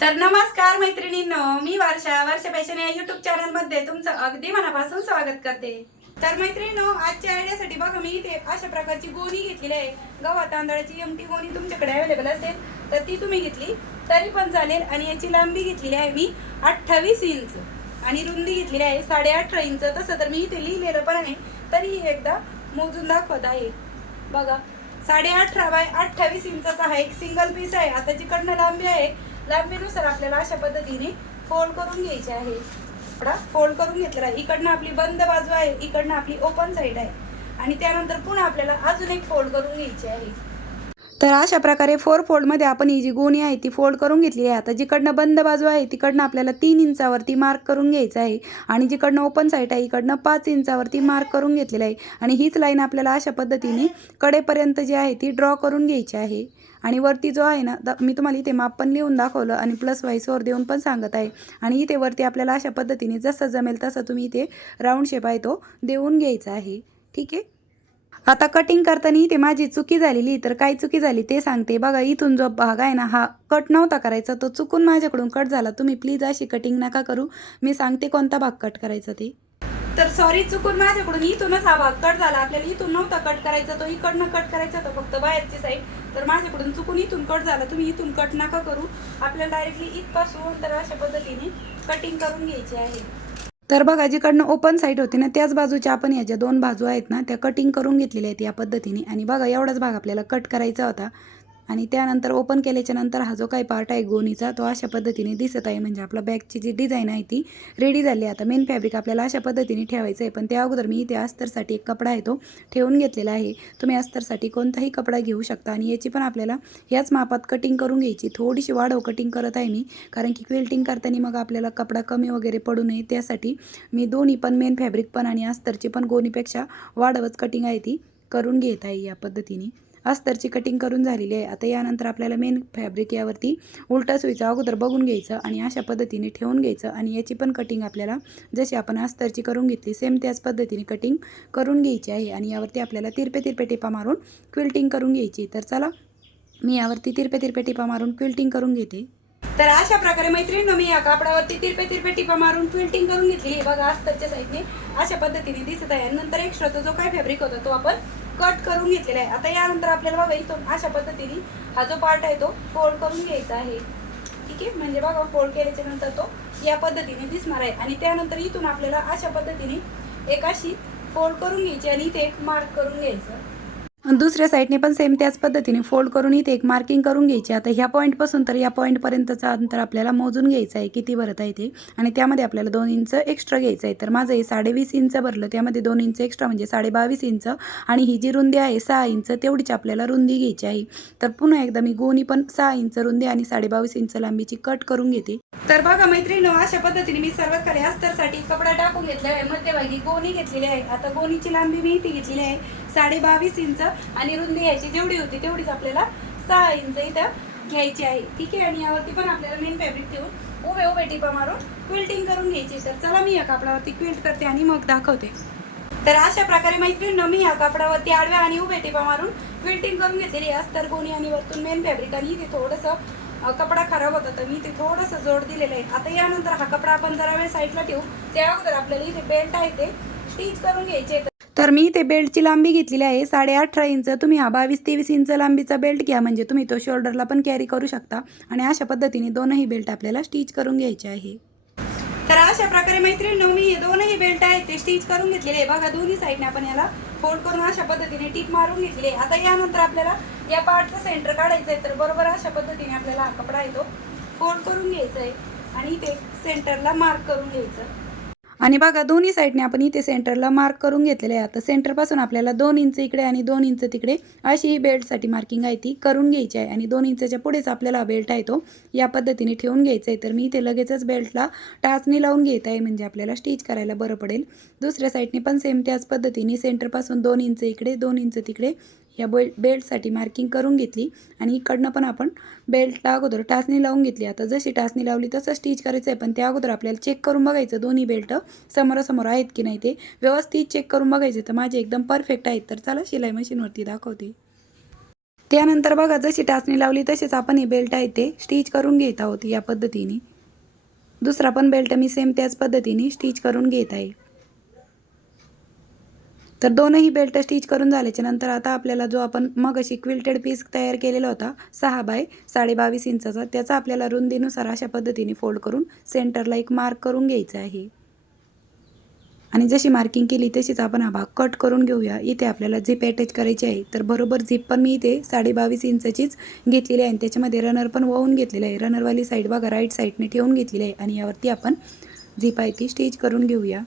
तर नमस्कार मैत्रिणींनो मी वर्षा वर्षा फॅशन या युट्यूब चॅनलमध्ये तुमचं अगदी मनापासून स्वागत करते. तर मैत्रिणींनो आजच्या आयडियासाठी बघा मी इथे अशा प्रकारची गोणी घेतलेली आहे. गव्हा तांदळाची एमटी गोणी तुमच्याकडे अवेलेबल असेल तर ती तुम्ही घेतली. तरी पण चालेल आणि याची लांबी घेतलेली आहे मी अठ्ठावीस इंच. आणि रुंदी घेतलेली आहे साडे अठरा इंच. तसं तर मी इथे लिहिलेलं पण आहे तरी एकदा मोजून दाखवत आहे. बघा साडे अठरा बाय अठ्ठावीस इंचाचा हा एक सिंगल पीस आहे. आता जिकडनं लांबी आहे लांबीनुसार आपल्याला अशा पद्धतीने फोल्ड करून घ्यायचे आहे. फोल्ड करून घेतलेला आहे इकडनं आपली बंद बाजू आहे इकडनं आपली ओपन साईड आहे. आणि त्यानंतर पुन्हा आपल्याला अजून एक फोल्ड करून घ्यायची आहे. तर अशा प्रकारे फोर फोल्डमध्ये आपण ही जी गोणी आहे ती फोल्ड करून घेतली आहे. आता जिकडनं बंद बाजू आहे तिकडनं आपल्याला तीन इंचावरती मार्क करून घ्यायचं आहे. आणि जिकडनं ओपन साईट आहे इकडनं पाच इंचावरती मार्क करून घेतलेलं आहे. आणि हीच लाईन आपल्याला अशा पद्धतीने कडेपर्यंत जी आहे ती ड्रॉ करून घ्यायची आहे. आणि वरती जो आहे ना द- मी तुम्हाला इथे माप पण लिहून दाखवलं आणि प्लस वाईसवर देऊन पण सांगत आहे. आणि इथे वरती आपल्याला अशा पद्धतीने जसं जमेल तसं तुम्ही इथे राऊंड शेप आहे तो देऊन घ्यायचा आहे. ठीक आहे? आता कटिंग करताना इथे माझी चुकी झालेली तर काय चुकी झाली ते सांगते. बघा इथून जो भाग आहे ना हा कट नव्हता करायचा तो चुकून माझ्याकडून कट झाला. तुम्ही प्लीज अशी कटिंग नका करू. मी सांगते कोणता भाग कट करायचा ते. तर सॉरी चुकून माझ्याकडून इथूनच हा भाग कट झाला. आपल्याला इथून नव्हता कट करायचा तो इकडनं कट करायचा तो फक्त बाहेरची साईड तर माझ्याकडून चुकून इथून कट झाला. तुम्ही इथून कट नका करू. आपल्याला डायरेक्टली इथपासून तर अशा पद्धतीने कटिंग करून घ्यायची आहे. तर बघा जिकडनं ओपन साईड होती ना त्याच बाजूच्या आपण या ज्या दोन बाजू आहेत ना त्या कटिंग करून घेतलेल्या आहेत या पद्धतीने. आणि बघा एवढाच भाग आपल्याला कट करायचा होता. आणि त्यानंतर ओपन केल्याच्यानंतर हा जो काही पार्ट आहे गोणीचा तो अशा पद्धतीने दिसत आहे. म्हणजे आपला बॅगची जी डिझाईन आहे ती रेडी झाली आहे. आता मेन फॅब्रिक आपल्याला अशा पद्धतीने ठेवायचं आहे. पण त्या अगोदर मी इथे अस्तरसाठी एक कपडा आहे तो ठेवून घेतलेला आहे. तुम्ही अस्तरसाठी कोणताही कपडा घेऊ शकता आणि याची पण आपल्याला याच मापात कटिंग करून घ्यायची. थोडीशी वाढव कटिंग करत आहे मी. कारण की क्विल्टिंग करताना मग आपल्याला कपडा कमी वगैरे पडू नये. त्यासाठी मी दोन्ही पण मेन फॅब्रिक पण आणि अस्तरची पण गोणीपेक्षा वाढवच कटिंग आहे ती करून घेत आहे या पद्धतीने. अस्तरची कटिंग करून झालेली आहे. आता यानंतर आपल्याला मेन फॅब्रिक यावरती उलटा सुईचं अगोदर बघून घ्यायचं आणि अशा पद्धतीने ठेवून घ्यायचं आणि याची पण कटिंग आपल्याला जशी आपण अस्तरची करून घेतली सेम त्याच पद्धतीने कटिंग करून घ्यायची आहे आणि यावरती आपल्याला तिरपे तिरपे टिपा मारून क्विल्टिंग करून घ्यायची तर चला मी यावरती तिरपे तिरपे टिपा मारून क्विल्टिंग करून घेते. तर अशा प्रकारे मैत्रिणी मी या कापडावरती तिरपे तिरपे टिपा मारून क्विल्टिंग करून घेतली. आहे बघा अस्तरच्या साईडने अशा पद्धतीने दिसत आहे. नंतर एक्स्ट्राचा जो काय फॅब्रिक होता तो आपण कट करून घेतलेला आहे. आता यानंतर आपल्याला बघा इथून अशा पद्धतीने हा जो पार्ट आहे तो फोल्ड करून घ्यायचा आहे. ठीक आहे? म्हणजे बघा फोल्ड केल्याच्यानंतर तो या पद्धतीने दिसणार आहे. आणि त्यानंतर इथून आपल्याला अशा पद्धतीने एक अशी फोल्ड करून घ्यायची आणि इथे एक मार्क करून घ्यायचं. दुसऱ्या साईडने पण सेम त्याच पद्धतीने फोल्ड करून इथे एक मार्किंग करून घ्यायची. आता ह्या पॉईंटपासून तर या पॉईंटपर्यंतचं अंतर आपल्याला मोजून घ्यायचं आहे. किती भरत आहे ते? आणि त्यामध्ये आपल्याला दोन इंच एक्स्ट्रा घ्यायचं आहे. तर माझं हे साडेवीस इंच भरलं. त्यामध्ये दोन इंच एक्स्ट्रा म्हणजे साडेबावीस इंच आणि ही जी रुंदी आहे सहा इंच तेवढीच आपल्याला रुंदी घ्यायची आहे. तर पुन्हा एकदा मी गोणी पण सहा इंच रुंदी आणि साडेबावीस इंच लांबीची कट करून घेते. तर बघा मैत्रिणी अशा पद्धतीने मी सर्वात खाली अस्तरसाठी कपडा टाकून घेतला आहे. मध्यभागी गोणी घेतलेली आहे. आता गोणीची लांबी मी इथे घेतलेली आहे. साडेबावीस इंच आणि रुंदी याची जेवढी होती तेवढीच आपल्याला सहा इंच इथं घ्यायची आहे. ठीक आहे? आणि यावरती पण आपल्याला मेन फॅब्रिक ठेवून उभे उभे टिपा मारून क्विल्टिंग करून घ्यायची. तर चला मी या कापडावरती क्विल्ट करते आणि मग दाखवते. तर अशा प्रकारे मैत्रिणी मी या कापडावरती आडव्या आणि उभे टिपा मारून क्विल्टिंग करून घेतलेली आहे. अस्तर गोणी आणि वरतून मेन फॅब्रिक आणि इथे थोडंसं कपडा खराब होता तर मी ते थोडंसं जोड दिलेलं आहे. आता यानंतर हा कपडा आपण जरा वेळ साईडला ठेवू. त्या अगोदर आपल्याला इथे बेल्ट आहे ते स्टिच करून घ्यायचे. तर मी ते बेल्टची लांबी घेतलेली आहे. साडे अठरा इंच. तुम्ही हा बावीस तेवीस इंच लांबीचा बेल्ट घ्या. म्हणजे तुम्ही तो शोल्डरला पण कॅरी करू शकता. आणि अशा पद्धतीने दोनही बेल्ट आपल्याला स्टिच करून घ्यायचे आहे. तर अशा प्रकारे मैत्रिणी मी हे दोनही बेल्ट आहेत ते स्टिच करून घेतलेले आहे. बघा दोन्ही साईडने आपण याला फोल्ड करून अशा पद्धतीने टीप मारून घेतलेली आहे. आता यानंतर आपल्याला या पार्टचं सेंटर काढायचं आहे. तर बरोबर अशा पद्धतीने आपल्याला हा कपडा येतो फोल्ड करून घ्यायचा आहे. आणि ते सेंटरला मार्क करून घ्यायचं. आणि बघा दोन्ही साईडने आपण इथे सेंटरला मार्क करून घेतलेलं आहे. आता सेंटरपासून आपल्याला दोन इंच इकडे आणि दोन इंच तिकडे अशी ही बेल्टसाठी मार्किंग आहे ती करून घ्यायची आहे. आणि दोन इंचच्या पुढेच आपल्याला बेल्ट आहे तो या पद्धतीने ठेवून घ्यायचा आहे. तर मी इथे लगेचच बेल्टला टाचणी लावून घेत आहे म्हणजे आपल्याला स्टिच करायला बरं पडेल. दुसऱ्या साईडने पण सेम त्याच पद्धतीने सेंटरपासून दोन इंच इकडे दोन इंच तिकडे या बेल बेल्टसाठी मार्किंग करून घेतली. आणि इकडनं पण आपण बेल्टला अगोदर टाचणी लावून घेतली. आता जशी टाचणी लावली तसं स्टिच करायचं आहे पण त्या अगोदर आपल्याला चेक करून बघायचं. दोन्ही बेल्ट समोरासमोर आहेत की नाही ते. व्यवस्थित चेक करून बघायचे. तर माझे एकदम परफेक्ट आहेत. तर चला शिलाई मशीनवरती दाखवते. त्यानंतर बघा जशी टाचणी लावली तशीच आपण हे बेल्ट आहे ते स्टिच करून घेत आहोत या पद्धतीने. दुसरा पण बेल्ट मी सेम त्याच पद्धतीने स्टिच करून घेत आहे. तर दोनही बेल्ट स्टिच करून झाल्याच्यानंतर आता आपल्याला जो आपण मग अशी क्विल्टेड पीस तयार केलेला होता सहा बाय साडेबावीस इंचाचा त्याचा आपल्याला रुंदीनुसार अशा पद्धतीने फोल्ड करून सेंटरला एक मार्क करून घ्यायचा आहे. आणि जशी मार्किंग केली तशीच आपण हा भाग कट करून घेऊया. इथे आपल्याला झिप अटॅच करायची आहे. तर बरोबर झिप पण मी इथे साडेबावीस इंचाचीच घेतलेली आहे आणि त्याच्यामध्ये रनर पण वळून घेतलेलं आहे. रनरवाली साईड बघा राईट साईडने ठेवून घेतलेली आहे. आणि यावरती आपण झिप आहे ती स्टिच करून घेऊया.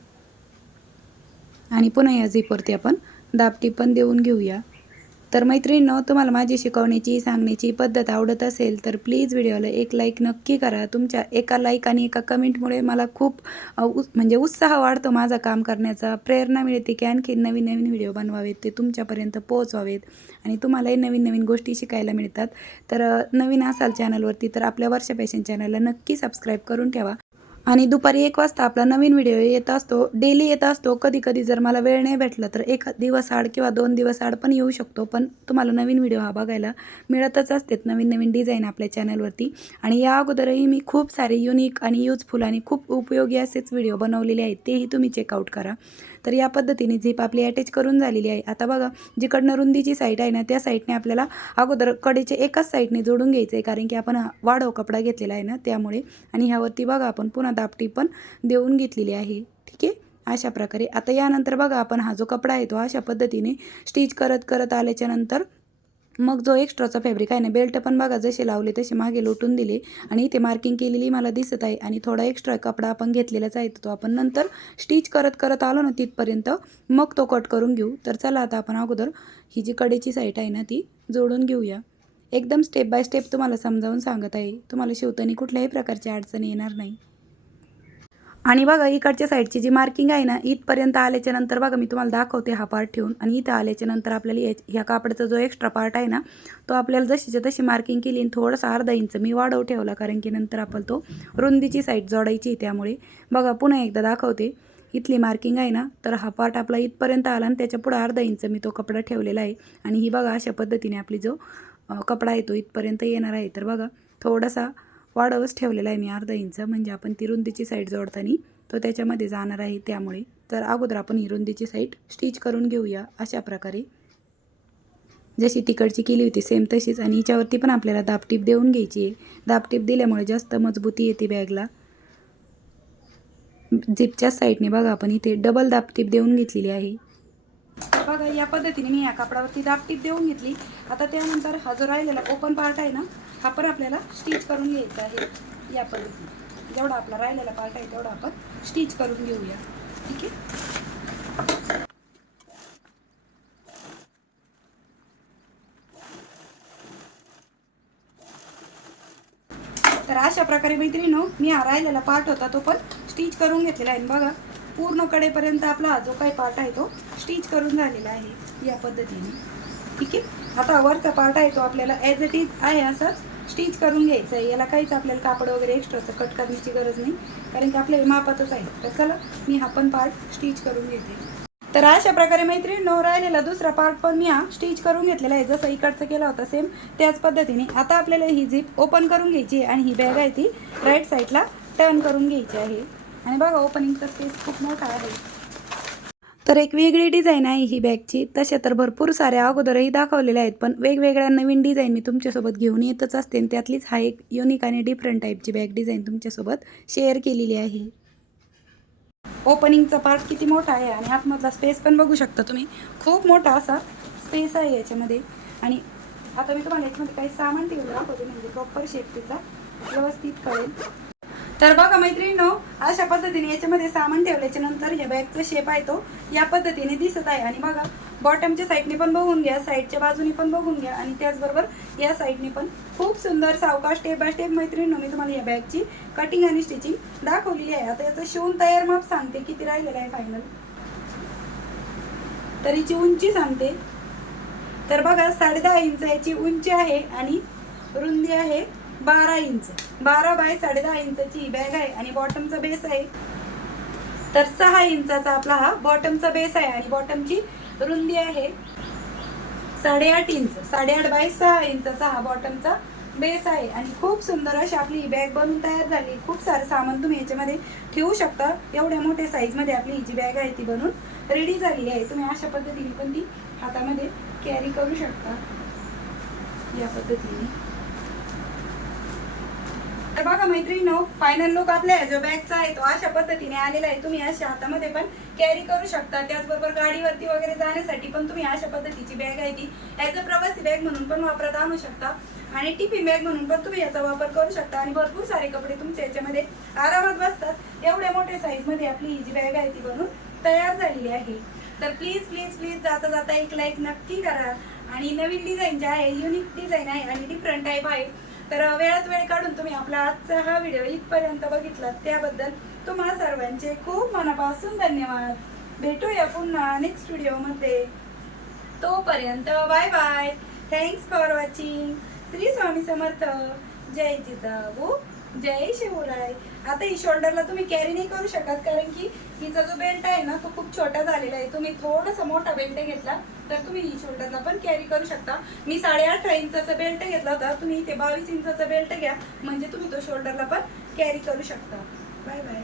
आणि पुन्हा या झिपवरती आपण दाबटी पण देऊन घेऊया. तर मैत्रिणींनो तुम्हाला माझी शिकवण्याची सांगण्याची पद्धत आवडत असेल तर प्लीज व्हिडिओला एक लाईक नक्की करा. तुमच्या एका लाईक आणि एका कमेंटमुळे मला खूप उस म्हणजे उत्साह वाढतो माझा काम करण्याचा. प्रेरणा मिळते की आणखी नवीन नवीन व्हिडिओ बनवावेत ते तुमच्यापर्यंत पोहोचवावेत आणि तुम्हालाही नवीन नवीन गोष्टी शिकायला मिळतात. तर नवीन असाल चॅनलवरती तर आपल्या वर्षा पॅशन चॅनलला नक्की सबस्क्राईब करून ठेवा. आणि दुपारी एक वाजता आपला नवीन व्हिडिओ येत असतो. डेली येत असतो. कधी कधी जर मला वेळ नाही भेटला तर एक दिवस आड किंवा दोन दिवस आड पण येऊ शकतो. पण तुम्हाला नवीन व्हिडिओ हा बघायला मिळतच असतात. नवीन नवीन डिझाईन आपल्या चॅनलवरती आणि या अगोदरही मी खूप सारे युनिक आणि युजफुल आणि खूप उपयोगी असेच व्हिडिओ बनवलेले आहेत. तेही तुम्ही चेकआउट करा. तर या पद्धतीने झीप आपली अटॅच करून झालेली आहे. आता बघा जिकडनं रुंदीची साईड आहे ना त्या साईडने आपल्याला अगोदर कडेचे एकाच साईडने जोडून घ्यायचं आहे कारण की आपण वाढव कपडा घेतलेला आहे ना त्यामुळे. आणि ह्यावरती बघा आपण पुन्हा दापटी पण देऊन घेतलेली आहे. ठीक आहे? अशा प्रकारे. आता यानंतर बघा आपण हा जो कपडा आहे तो अशा पद्धतीने स्टिच करत करत आल्याच्यानंतर मग जो एक्स्ट्राचा फॅब्रिक आहे ना बेल्ट पण बघा जसे लावले तसे मागे लोटून दिले. आणि इथे मार्किंग केलेली मला दिसत आहे. आणि थोडा एक्स्ट्रा कपडा आपण घेतलेलाच आहे. तो आपण नंतर स्टिच करत करत आलो ना तिथपर्यंत मग तो कट करून घेऊ. तर चला आता आपण अगोदर ही जी कडेची साईट आहे ना ती जोडून घेऊया. एकदम स्टेप बाय स्टेप तुम्हाला समजावून सांगत आहे. तुम्हाला शिवताना कुठल्याही प्रकारची अडचण येणार नाही. आणि बघा इकडच्या साईडची जी मार्किंग आहे ना इथपर्यंत आल्याच्यानंतर बघा मी तुम्हाला दाखवते हा पार्ट ठेवून. आणि इथं आल्याच्यानंतर आपल्याला या ह्या कापडाचा जो एक्स्ट्रा पार्ट आहे ना तो आपल्याला जशीच्या तशी मार्किंग केली आणि थोडंसं अर्धा इंच मी वाढव ठेवला कारण की नंतर आपण तो रुंदीची साईड जोडायची आहे त्यामुळे. बघा पुन्हा एकदा दाखवते. इथली मार्किंग आहे ना तर हा पार्ट आपला इथपर्यंत आला आणि त्याच्या पुढं अर्धा इंच मी तो कपडा ठेवलेला आहे. आणि ही बघा अशा पद्धतीने आपली जो कपडा आहे तो इथपर्यंत येणार आहे. तर बघा थोडासा वाढवच ठेवलेला आहे मी अर्धा इंच. म्हणजे आपण ती रुंदीची साईड जोडताना तो त्याच्यामध्ये जाणार आहे त्यामुळे. तर अगोदर आपण ही रुंदीची साईड स्टिच करून घेऊया अशा प्रकारे. जशी तिकडची केली होती सेम तशीच आणि हिच्यावरती पण आपल्याला दाबटीप देऊन घ्यायची आहे. दाबटीप दिल्यामुळे जास्त मजबूती येते बॅगला. झिपच्या साईडने बघा आपण इथे डबल दाबटीप देऊन घेतलेली आहे. बघा या पद्धतीने मी या कापडावरती दाबटीप देऊन घेतली. आता त्यानंतर हा जो राहिलेला ओपन पार्ट आहे ना हा पण आपल्याला स्टिच करून घ्यायचा आहे. या पद्धतीने. जेवढा आपला राहिलेला पार्ट आहे तेवढा आपण स्टिच करून घेऊया. ठीक आहे? तर अशा प्रकारे मैत्रिणी मी हा राहिलेला पार्ट होता तो पण स्टिच करून घेतलेला आहे. बघा पूर्ण कडेपर्यंत आपला जो काही पार्ट आहे तो स्टिच करून झालेला आहे या पद्धतीने. ठीक आहे? आता वरचा पार्ट आहे तो आपल्याला ॲज इट इज आहे असंच स्टिच करून घ्यायचं आहे. याला काहीच आपल्याला कापड वगैरे एक्स्ट्राचं कट करण्याची गरज नाही. कारण की आपल्या मापातच आहे. तर चला मी हा पण पार्ट स्टिच करून घेते. तर अशा प्रकारे मैत्रिणींनो राहिलेला दुसरा पार्ट पण मी हा स्टिच करून घेतलेला आहे. जसं इकडचं केला होता सेम त्याच पद्धतीने. आता आपल्याला ही झीप ओपन करून घ्यायची आहे आणि ही बॅग आहे ती राईट साईडला टर्न करून घ्यायची आहे. आणि बघा ओपनिंगचा स्पेस खूप मोठा आहे. तर एक वेगळी डिझाईन आहे ही बॅगची तशा तर भरपूर साऱ्या अगोदरही दाखवलेल्या आहेत पण वेगवेगळ्या नवीन डिझाईन मी तुमच्यासोबत घेऊन येतच असते आणि त्यातलीच हा एक युनिक आणि डिफरंट टाईपची बॅग डिझाईन तुमच्यासोबत शेअर केलेली आहे. ओपनिंगचा पार्ट किती मोठा आहे आणि आतमधला स्पेस पण बघू शकता तुम्ही. खूप मोठा असा स्पेस आहे याच्यामध्ये. आणि आता मी तुम्हाला याच्यामध्ये काही सामान ठेवलं दाखवते म्हणजे प्रॉपर शेप तिचा. व्यवस्थित कळेल. तर बघा मैत्रिणीनो अशा पद्धतीने याच्यामध्ये सामान ठेवल्याच्या नंतर या बॅगचा शेप आहे तो. या पद्धतीने दिसत आहे. आणि बघा बॉटमच्या साईडने पण बघून घ्या साईडच्या बाजूने पण बघून घ्या. आणि त्याचबरोबर या साईडने पण खूप सुंदर सावकाश स्टेप बाय स्टेप मैत्रिणीनो मी तुम्हाला या बॅगची कटिंग आणि स्टिचिंग दाखवलेली आहे. आता याचं शिवून तयार माप सांगते. किती राहिलेलं आहे फायनल तर हिची उंची सांगते. तर बघा साडेदहा इंच याची उंची आहे आणि रुंदी आहे. बारा इंच. बारा बाय साडेदहा इंचाची ही बॅग आहे आणि बॉटमचा बेस आहे. तर सहा इंचाचा आपला हा बॉटमचा बेस आहे आणि बॉटमची रुंदी आहे. साडेआठ इंच साडेआठ बाय सहा इंचाचा हा बॉटमचा बेस आहे. आणि खूप सुंदर अशी आपली ही बॅग बनून तयार झाली. खूप सारं सामान तुम्ही याच्यामध्ये ठेवू शकता. एवढ्या मोठ्या साईजमध्ये आपली ही जी बॅग आहे ती बनून रेडी झालेली आहे. तुम्ही अशा पद्धतीने पण ती हातामध्ये कॅरी करू शकता. या पद्धतीने. तर बघा मैत्रिणीनो फायनल लुक आपल्या जो बॅगचा आहे तो अशा पद्धतीने आलेला आहे. तुम्ही अशा हातामध्ये पण कॅरी करू शकता. त्याचबरोबर गाडीवरती वगैरे जाण्यासाठी पण तुम्ही अशा पद्धतीची बॅग आहे ती. ॲज अ प्रवासी बॅग म्हणून पण वापरात आणू शकता. आणि टिफिन बॅग म्हणून पण तुम्ही याचा वापर करू शकता. आणि भरपूर सारे कपडे तुमच्या याच्यामध्ये आरामात बसतात. एवढ्या मोठ्या साईजमध्ये आपली ही जी बॅग आहे ती बनून तयार झालेली आहे. तर प्लीज प्लीज प्लीज जाता जाता एक लाईक नक्की करा. आणि नवीन डिझाईन जे आहे युनिक डिझाईन आहे आणि डिफरंट टाईप आहे तर वेळात वेळ काढून तुम्ही आपला आजचा हा व्हिडिओ इथपर्यंत बघितला त्याबद्दल तुम्हा सर्वांचे खूप मनापासून धन्यवाद. भेटूया पुन्हा नेक्स्ट व्हिडिओमध्ये तोपर्यंत bye bye thanks for watching Shri Swami Samarth. जय जिजाऊ. जय शिवराय. आता ही शोल्डरला तुम्ही कॅरी नाही करू शकत कारण की हिचा जो बेल्ट आहे ना तो खूप छोटा झालेला आहे. तुम्ही थोडासा मोठा बेल्ट घेतला तर तुम्ही ही शोल्डरला पण कॅरी करू शकता. मी साडेअठरा इंचाचा बेल्ट घेतला होता तुम्ही इथे बावीस इंचाचा बेल्ट घ्या. म्हणजे तुम्ही तो शोल्डरला पण कॅरी करू शकता. Bye bye